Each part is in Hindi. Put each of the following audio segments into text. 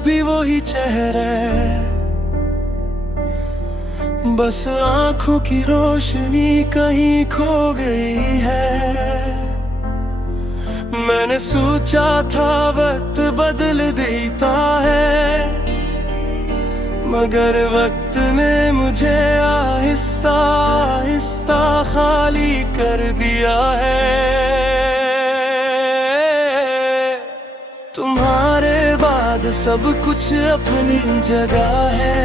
भी वही चेहरे, बस आंखों की रोशनी कहीं खो गई है। मैंने सोचा था वक्त बदल देता है, मगर वक्त ने मुझे आहिस्ता आहिस्ता खाली कर दिया है। तुम्हारे बाद सब कुछ अपनी जगह है,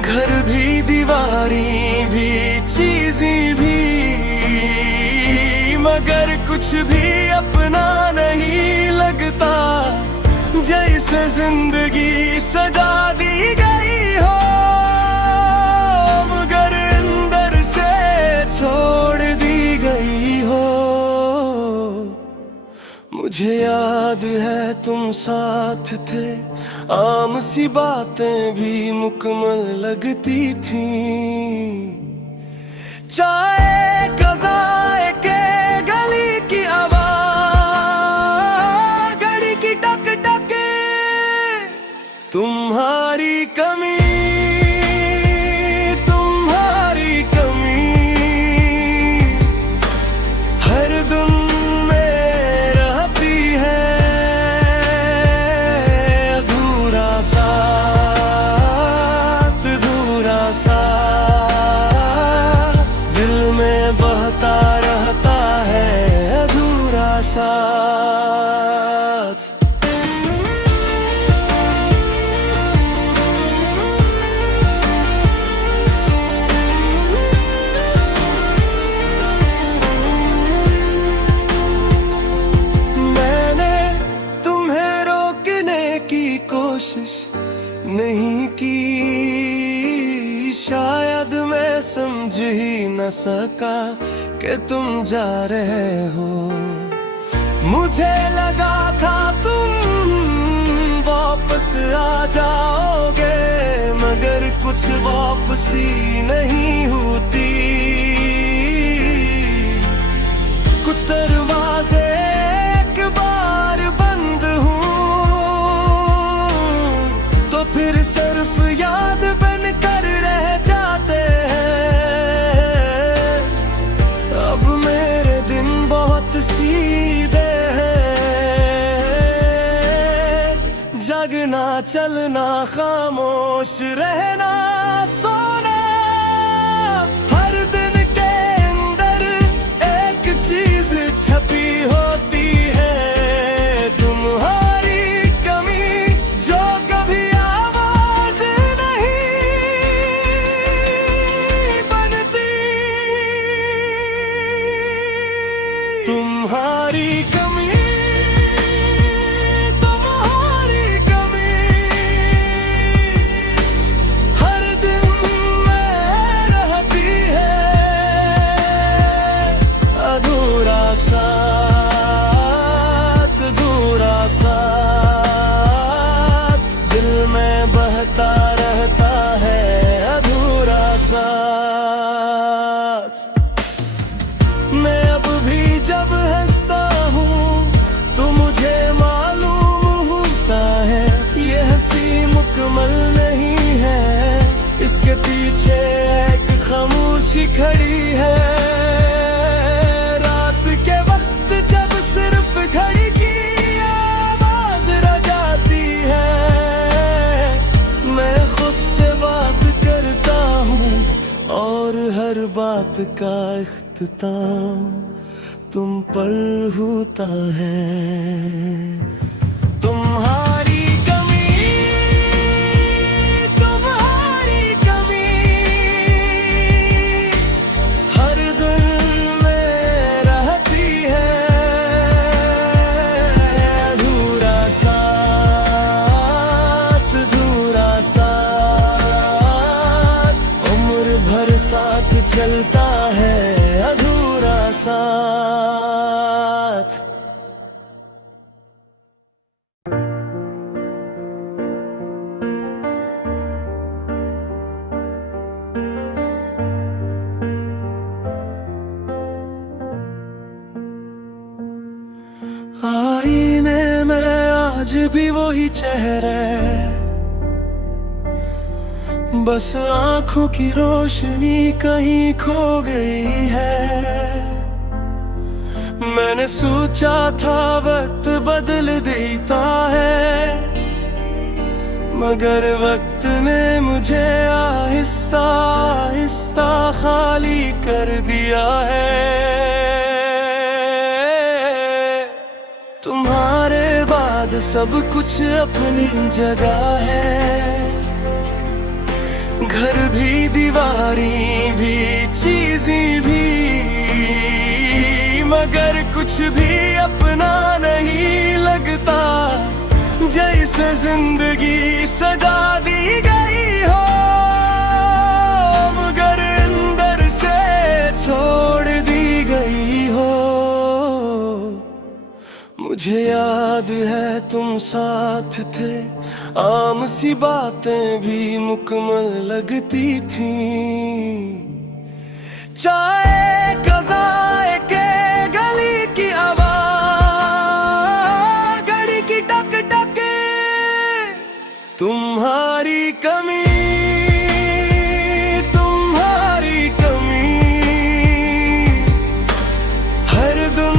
घर भी, दीवारी भी, चीजें भी, मगर कुछ भी अपना नहीं लगता। जैसे जिंदगी सजा दी गई हो, मगर अंदर से छोड़ दी गई हो। मुझे याद है तुम साथ थे, आम सी बातें भी मुकम्मल लगती थी। चाय कज़ाए के गली की आवाज़, घड़ी की टक टक, तुम्हारी कमी, तुम्हारी कमी हर दिन में रहती है। अधूरा साथ, अधूरा सा दिल में बहता रहता है, अधूरा साथ। कोशिश नहीं की, शायद मैं समझ ही न सका कि तुम जा रहे हो। मुझे लगा था तुम वापस आ जाओगे, मगर कुछ वापसी नहीं होती। कुछ दरवाजे एक बार बंद फिर सिर्फ याद बन कर रह जाते हैं। अब मेरे दिन बहुत सीधे हैं, जगना, चलना, खामोश रहना, सोना। हर दिन के अंदर एक चीज छपी होती है, तुम्हारी कमी, जो कभी तुम्हारी कमी, तुम्हारी कमी हर दिन में रहती है। अधूरा साथ, अधूरा साथ दिल में बहता रहता है, अधूरा साथ। मैं अब भी जब हंसता हूँ तो मुझे मालूम होता है ये हंसी मुकम्मल नहीं है, इसके पीछे एक खामोशी खड़ी है। रात के वक्त जब सिर्फ घड़ी की आवाज रह जाती है, मैं खुद से बात करता हूँ और हर बात का इख्तिताम तुम पर होता है। तुम्हारी कमी, तुम्हारी कमी हर दिन में रहती है। अधूरा साथ, अधूरा साथ उम्र भर साथ चलता है, अधूरा साथ। आईने में आज भी चेहरे, बस आंखों की रोशनी कहीं खो गई है। मैंने सोचा था वक्त बदल देता है, मगर वक्त ने मुझे आहिस्ता आहिस्ता खाली कर दिया है। तुम्हारे बाद सब कुछ अपनी जगह है, घर भी, दीवारी भी, चीजें भी, मगर कुछ भी अपना नहीं लगता, जैसे जिंदगी सजा दी गई हो, मगर अंदर से छोड़ दी गई हो। मुझे याद है तुम साथ थे, आम सी बातें भी मुकम्मल लगती थी। चाय कज़ाए के गली की आवाज़, घड़ी की टक टक, तुम्हारी कमी, तुम्हारी कमी, हर दिन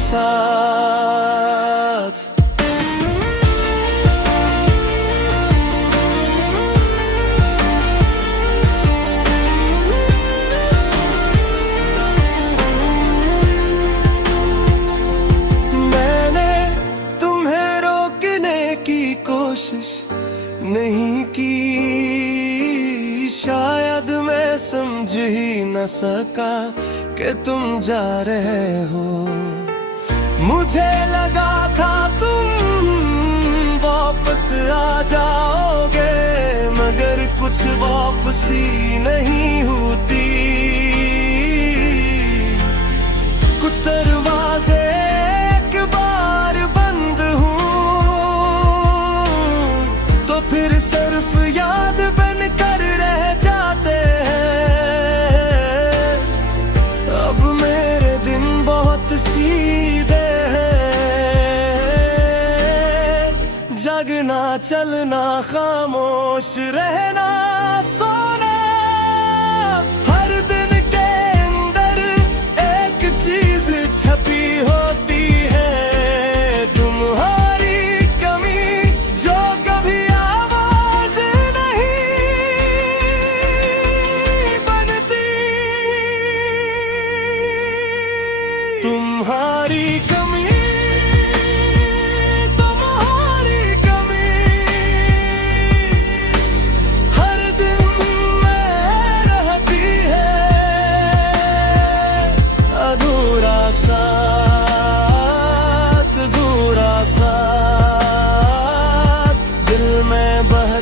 साथ। मैंने तुम्हें रोकने की कोशिश नहीं की, शायद मैं समझ ही न सका कि तुम जा रहे हो। मुझे लगा था तुम वापस आ जाओगे, मगर कुछ वापसी नहीं होती। कुछ दरवाजे एक बार बंद हों तो फिर सिर्फ याद बन कर रह जाते हैं। अब मेरे दिन बहुत सीधे, जगना, चलना, खामोश रहना, सोना, हर दिन के अंदर एक चीज छपी होती है, तुम्हारी कमी, जो कभी आवाज नहीं बनती। तुम्हारी कमी,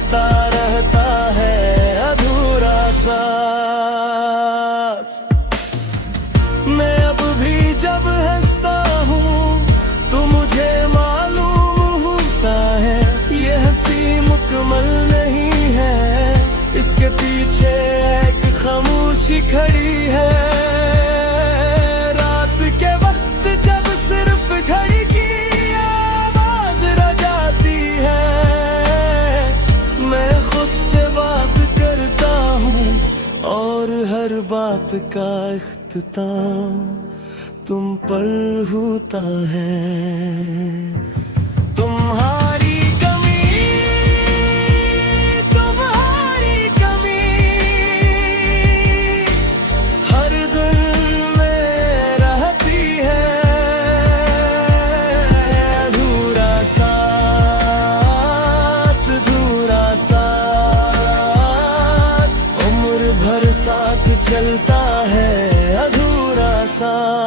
रहता है अधूरा साथ। मैं अब भी जब हंसता हूँ तो मुझे मालूम होता है ये हंसी मुकम्मल नहीं है, इसके पीछे एक खामोशी खड़ी है। रात के वक्त जब सिर्फ घड़ी की आवाज रह जाती है, मैं खुद से बात करता हूँ और हर बात का इख्तिताम तुम पर होता है। तुम्हारी कमी, तुम्हारी कमी, हर दिन में रहती है, अधूरा साथ, अधूरा साथ, उम्र भर साथ चलता है अधूरा साथ।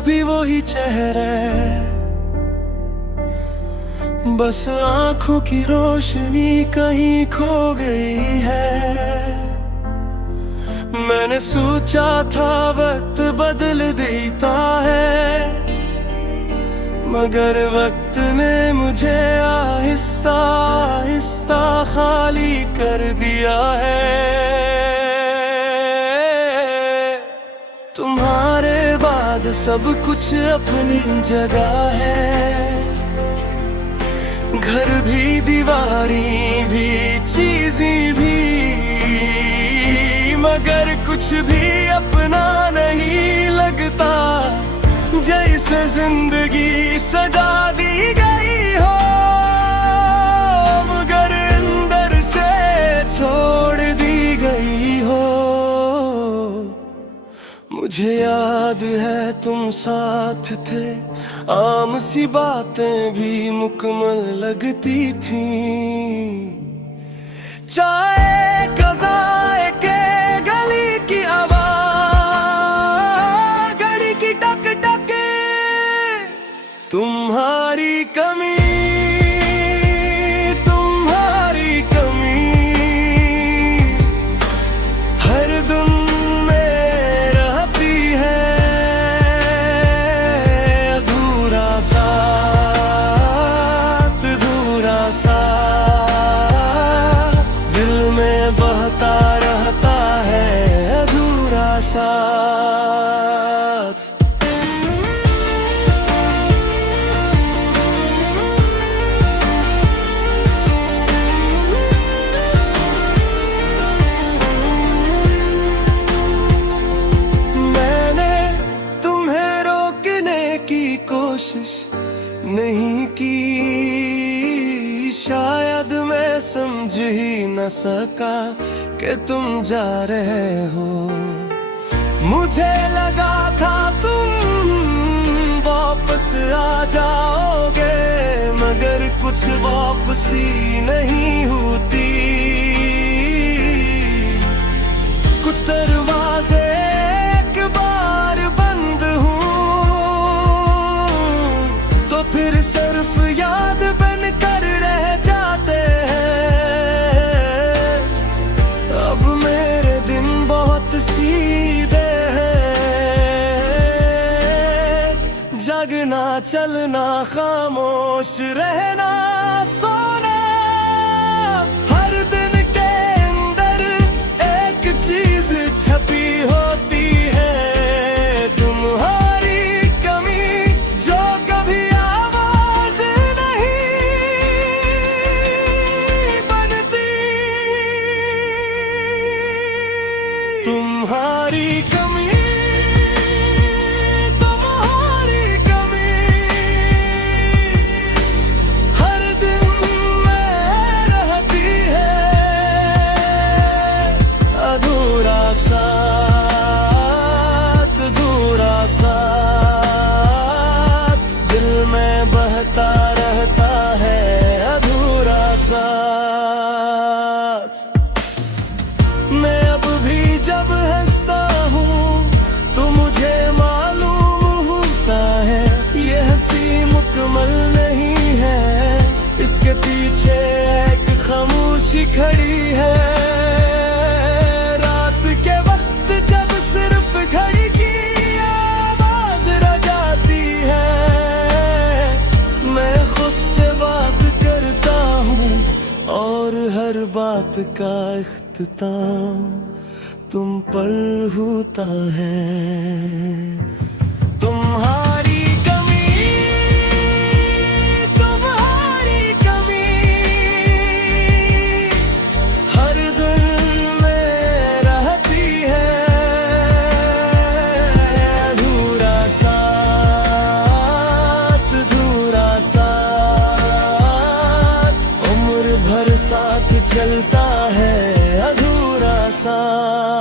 भी वही चेहरा, बस आंखों की रोशनी कहीं खो गई है। मैंने सोचा था वक्त बदल देता है, मगर वक्त ने मुझे आहिस्ता आहिस्ता खाली कर दिया है। तुम्हारे बाद सब कुछ अपनी जगह है, घर भी, दीवारी भी, चीजें भी, मगर कुछ भी अपना नहीं लगता। जैसे जिंदगी सजा दी गई हो, मगर अंदर से छोड़ दी गई हो। मुझे याद है तुम साथ थे, आम सी बातें भी मुकम्मल लगती थी। चाहे कज़ाए के गली की आवाज़, घड़ी की टक टक, तुम्हारी कमी, तुम्हारी कमी हर दिन साथ। मैंने तुम्हें रोकने की कोशिश नहीं की, शायद मैं समझ ही न सका कि तुम जा रहे हो। मुझे लगा था तुम वापस आ जाओगे, मगर कुछ वापसी नहीं होती। कुछ दरवाजे एक बार बंद हूँ तो फिर सिर्फ याद बन कर रह जाते हैं। अब मेरे दिन बहुत सीधे, जगना चलना खामोश रहना सोना। हर दिन के अंदर एक चीज छपी होती है, तुम्हारी कमी जो कभी आवाज नहीं बनती। तुम्हारी कमी, बहता रहता है अधूरा साथ। मैं अब भी जब हंसता हूँ तो मुझे मालूम होता है ये हंसी मुकम्मल नहीं है, इसके पीछे एक खामोशी खड़ी है। रात के वक्त जब सिर्फ घड़ी की आवाज रह जाती है, और हर बात का इख्तिताम तुम पर होता है। तुम्हारी कमी, तुम्हारी कमी हर दिन में रहती है। अधूरा साथ, अधूरा साथ, उम्र भर साथ चलता है अधूरा साथ।